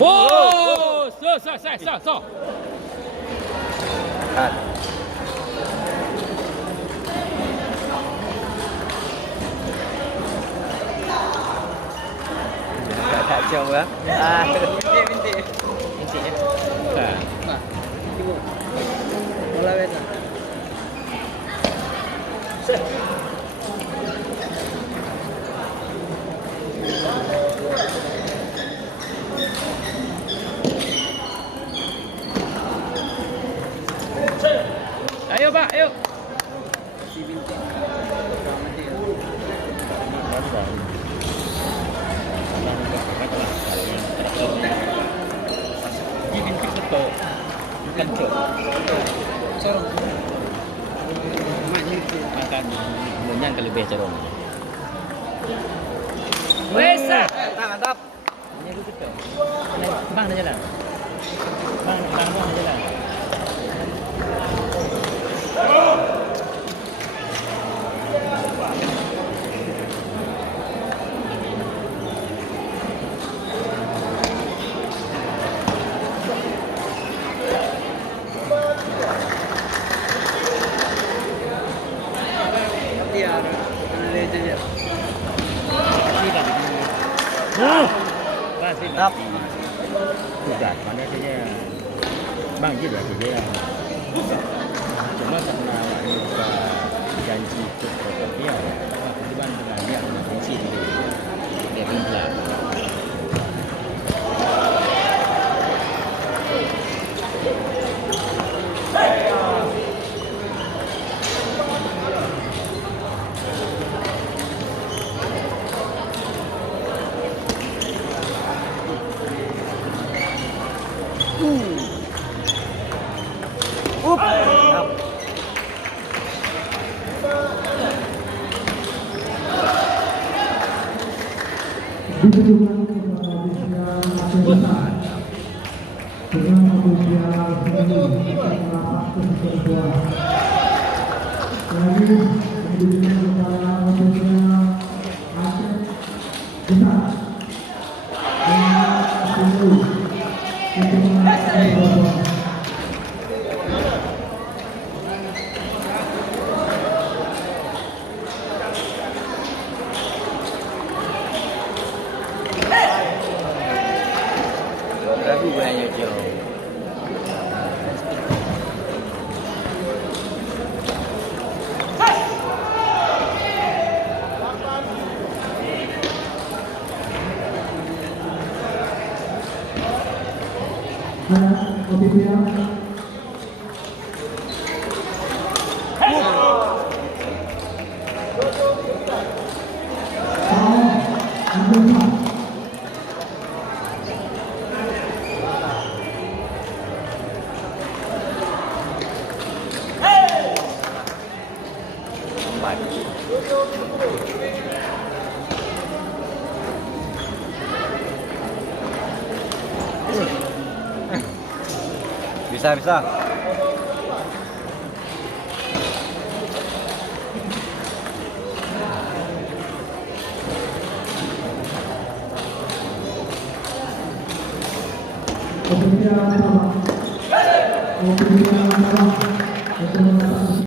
Oh, so. Kan. Tak jauh ya. Bintik. Bintik ya. Kan. Tengok. Bola beza. Ayo Pak, ayo. Si bintik. Ini bintik betul. Bukan cok. Corong. Maknya itu. Makan menyan kalau lebih corong. Wesa. Mantap. Ini itu betul. Bang dah jalan. Bang dah jalan. Ya, legend ya. Mantap. Bukan, mana saja. Bang je dah saja. Cuma karena awak ni buka janji untuk dia. Kebetulan dengan dia janji dia bilang. Ditujukan kepada usia besar dengan usia seni merapat ke sebuah lagi ditujukan kepada usia atlet besar dengan seni sebuah Ragu banyak jauh. Bisa. Kemudian